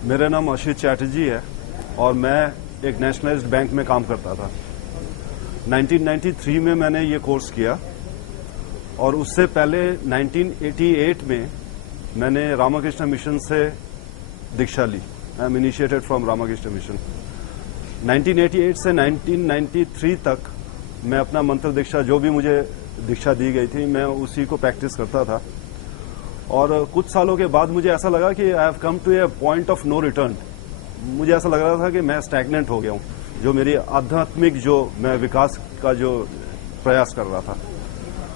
मेरा नाम आशीष चैटर्जी है और मैं एक नेशनलाइज्ड बैंक में काम करता था। 1993 में मैंने ये कोर्स किया और उससे पहले 1988 में मैंने रामकृष्ण मिशन से दीक्षा ली। I am initiated from Ramakrishna mission. 1988 से 1993 तक मैं अपना मंत्र दीक्षा, जो भी मुझे दीक्षा दी गई थी, मैं उसी को प्रैक्टिस करता था। और कुछ सालों के बाद मुझे ऐसा लगा कि I have come to a point of no return. मुझे ऐसा लग रहा था कि मैं स्टैग्नेंट हो गया हूं, जो मेरी आध्यात्मिक जो मैं विकास का जो प्रयास कर रहा था।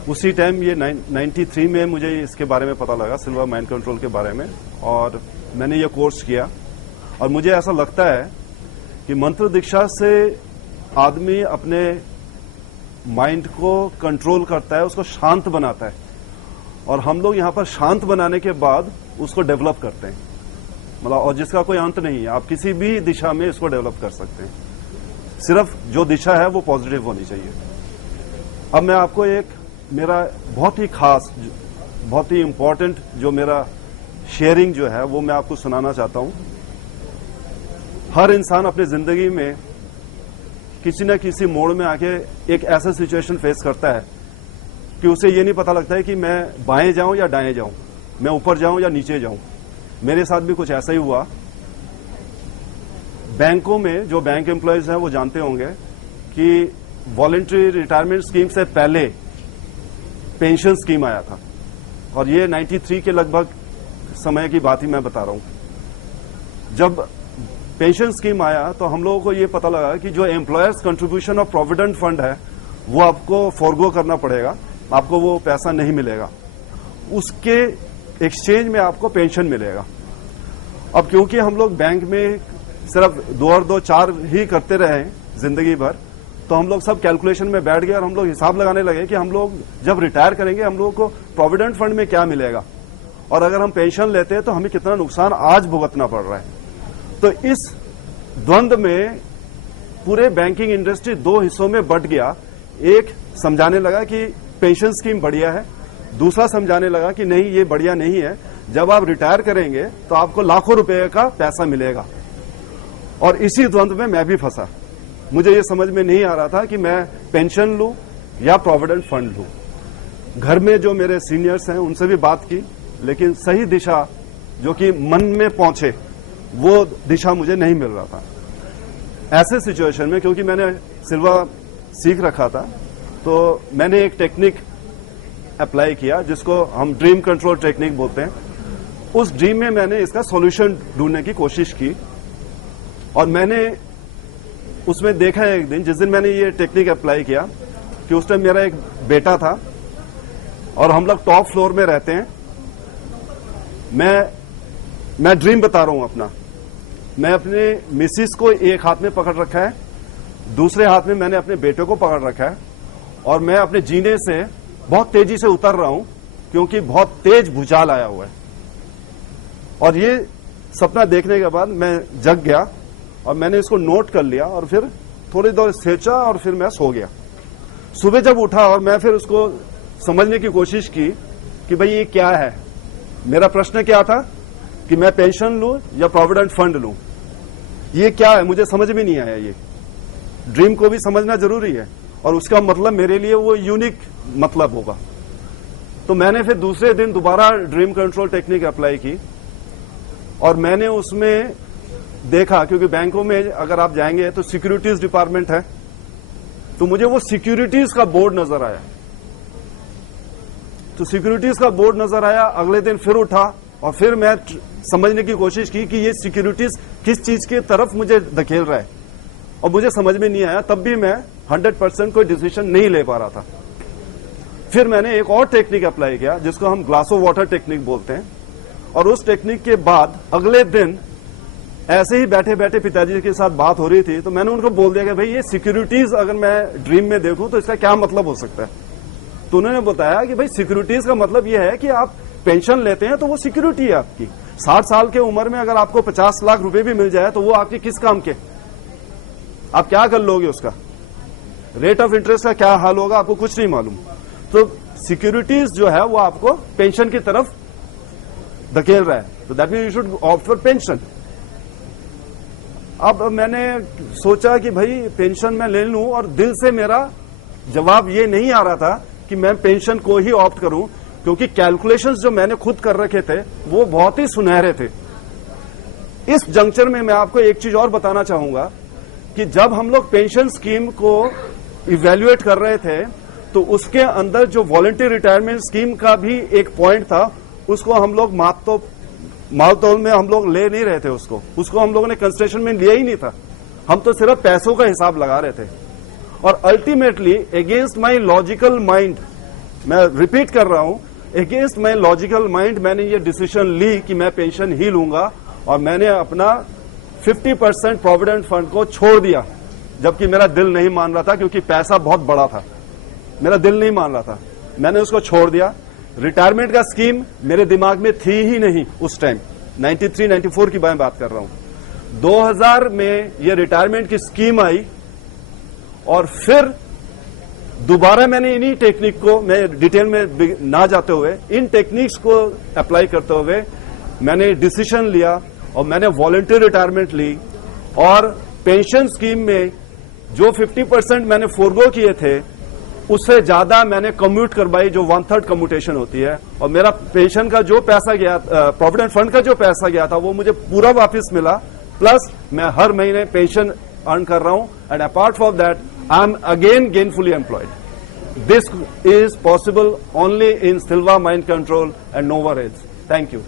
उसी टाइम ये 93 में मुझे इसके बारे में पता लगा, सिल्वर माइंड कंट्रोल के बारे में, और मैंने ये कोर्स किया। और मुझे ऐसा लगता है कि मंत्र दीक्षा से आदमी अपने माइंड को कंट्रोल करता है, उसको शांत बनाता है। और हम लोग यहां पर शांत बनाने के बाद उसको डेवलप करते हैं, मतलब, और जिसका कोई अंत नहीं है। आप किसी भी दिशा में इसको डेवलप कर सकते हैं, सिर्फ जो दिशा है वो पॉजिटिव होनी चाहिए। अब मैं आपको एक मेरा बहुत ही खास, बहुत ही इंपॉर्टेंट जो मेरा शेयरिंग जो है वो मैं आपको सुनाना चाहता हूं। हर इंसान अपनी जिंदगी में किसी न किसी मोड़ में आके एक ऐसा सिचुएशन फेस करता है कि उसे ये नहीं पता लगता है कि मैं बाएं जाऊं या दाएं जाऊं, मैं ऊपर जाऊं या नीचे जाऊं। मेरे साथ भी कुछ ऐसा ही हुआ। बैंकों में जो बैंक एम्प्लॉयज हैं वो जानते होंगे कि वॉलंटरी रिटायरमेंट स्कीम से पहले पेंशन स्कीम आया था, और ये 93 के लगभग समय की बात ही मैं बता रहा हूं। जब पेंशन स्कीम आया तो हम लोगों को ये पता लगा कि जो employers contribution of provident fund है वो आपको फॉरगो करना पड़ेगा, आपको वो पैसा नहीं मिलेगा, उसके एक्सचेंज में आपको पेंशन मिलेगा। अब क्योंकि हम लोग बैंक में सिर्फ 2 और 2 4 ही करते रहे जिंदगी भर, तो हम लोग सब कैलकुलेशन में बैठ गए और हम लोग हिसाब लगाने लगे कि हम लोग जब रिटायर करेंगे हम लोगों को प्रोविडेंट फंड में क्या मिलेगा, और अगर हम पेंशन लेते हैं तो हमें कितना नुकसान आज भुगतना पड़ रहा है। तो इस द्वंद्व में पूरे बैंकिंग इंडस्ट्री 2 हिस्सों में बंट गया। एक समझाने लगा कि पेंशन स्कीम बढ़िया है, दूसरा समझाने लगा कि नहीं, ये बढ़िया नहीं है, जब आप रिटायर करेंगे तो आपको लाखों रुपए का पैसा मिलेगा। और इसी द्वंद्व में मैं भी फंसा। मुझे ये समझ में नहीं आ रहा था कि मैं पेंशन लूं या प्रोविडेंट फंड लूं। घर में जो मेरे सीनियर्स हैं उनसे भी बात की, लेकिन सही दिशा जो कि मन में पहुंचे वो दिशा मुझे नहीं मिल रहा था। ऐसे सिचुएशन में, क्योंकि मैंने सिल्वा सीख रखा था, तो मैंने एक टेक्निक अप्लाई किया जिसको हम ड्रीम कंट्रोल टेक्निक बोलते हैं। उस ड्रीम में मैंने इसका सॉल्यूशन ढूंढने की कोशिश की, और मैंने उसमें देखा एक दिन, जिस दिन मैंने ये टेक्निक अप्लाई किया, कि उस टाइम मेरा एक बेटा था और हम लोग टॉप फ्लोर में रहते हैं। मैं ड्रीम बता रहा हूं अपना। मैं अपने मिसिस को एक हाथ में पकड़ रखा है, दूसरे हाथ में मैंने अपने बेटे को पकड़ रखा है, और मैं अपने जीने से बहुत तेजी से उतर रहा हूं क्योंकि बहुत तेज भूचाल आया हुआ है। और ये सपना देखने के बाद मैं जग गया और मैंने इसको नोट कर लिया, और फिर थोड़ी देर सोचा और फिर मैं सो गया। सुबह जब उठा और मैं फिर उसको समझने की कोशिश की कि भाई ये क्या है। मेरा प्रश्न क्या था कि मैं पेंशन लूं या प्रोविडेंट फंड लूं, ये क्या है, मुझे समझ में नहीं आया। ये ड्रीम को भी समझना जरूरी है, और उसका मतलब मेरे लिए वो यूनिक मतलब होगा। तो मैंने फिर दूसरे दिन दोबारा ड्रीम कंट्रोल टेक्निक अप्लाई की, और मैंने उसमें देखा, क्योंकि बैंकों में अगर आप जाएंगे तो सिक्योरिटीज डिपार्टमेंट है, तो मुझे वो सिक्योरिटीज का बोर्ड नजर आया। तो सिक्योरिटीज का बोर्ड नजर आया। अगले दिन फिर उठा और फिर मैं समझने की कोशिश की कि ये सिक्योरिटीज किस चीज की तरफ मुझे धकेल रहा है, और मुझे समझ में नहीं आया। तब भी मैं 100% कोई डिसीजन नहीं ले पा रहा था। फिर मैंने एक और टेक्निक अप्लाई किया जिसको हम ग्लास ऑफ वाटर टेक्निक बोलते हैं, और उस टेक्निक के बाद अगले दिन ऐसे ही बैठे बैठे पिताजी के साथ बात हो रही थी, तो मैंने उनको बोल दिया कि भाई ये सिक्योरिटीज अगर मैं ड्रीम में देखूं तो इसका क्या मतलब हो सकता है। तो उन्होंने बताया कि भाई सिक्योरिटीज का मतलब यह है कि आप पेंशन लेते हैं तो वो सिक्योरिटी है आपकी। 60 साल के उम्र में अगर आपको 50 लाख रुपए भी मिल जाए तो वो आपके किस काम के, आप क्या कर लोगे, उसका रेट ऑफ इंटरेस्ट का क्या हाल होगा आपको कुछ नहीं मालूम। तो सिक्योरिटीज जो है वो आपको पेंशन की तरफ धकेल रहा है, तो that mean you should opt for pension. अब मैंने सोचा कि भाई पेंशन मैं ले लूं, और दिल से मेरा जवाब ये नहीं आ रहा था कि मैं पेंशन को ही ऑप्ट करूं, क्योंकि कैलकुलेशंस जो मैंने खुद कर रखे थे वो बहुत ही सुनहरे थे। इस जंक्चर में मैं आपको एक चीज और बताना चाहूंगा कि जब हम लोग पेंशन स्कीम को इवेल्युएट कर रहे थे तो उसके अंदर जो वॉलंटरी रिटायरमेंट स्कीम का भी एक पॉइंट था, उसको हम लोग मालतोल में हम लोग ले नहीं रहे थे। उसको हम लोगों ने कंसिडरेशन में लिया ही नहीं था। हम तो सिर्फ पैसों का हिसाब लगा रहे थे। और ultimately against my logical mind, मैं रिपीट कर रहा हूं, अगेंस्ट माई लॉजिकल माइंड मैंने ये डिसीजन ली कि मैं पेंशन ही लूंगा, और मैंने अपना 50% प्रोविडेंट फंड को छोड़ दिया, जबकि मेरा दिल नहीं मान रहा था, क्योंकि पैसा बहुत बड़ा था। मेरा दिल नहीं मान रहा था, मैंने उसको छोड़ दिया। रिटायरमेंट का स्कीम मेरे दिमाग में थी ही नहीं उस टाइम। 93-94 की मैं बात कर रहा हूं। 2000 में ये रिटायरमेंट की स्कीम आई, और फिर दोबारा मैंने इन्हीं टेक्निक को, मैं डिटेल में ना जाते हुए, इन टेक्निक्स को अप्लाई करते हुए मैंने डिसीजन लिया, और मैंने वॉलंटरी रिटायरमेंट ली। और पेंशन स्कीम में जो 50% मैंने फोरगो किए थे, उससे ज्यादा मैंने कम्यूट करवाई, जो 1/3 कम्यूटेशन होती है। और मेरा पेंशन का जो पैसा गया, प्रोविडेंट फंड का जो पैसा गया था, वो मुझे पूरा वापस मिला, प्लस मैं हर महीने पेंशन अर्न कर रहा हूं। And apart from that I am again gainfully employed. This is possible only in Silva mind control and nowhere else. Thank you.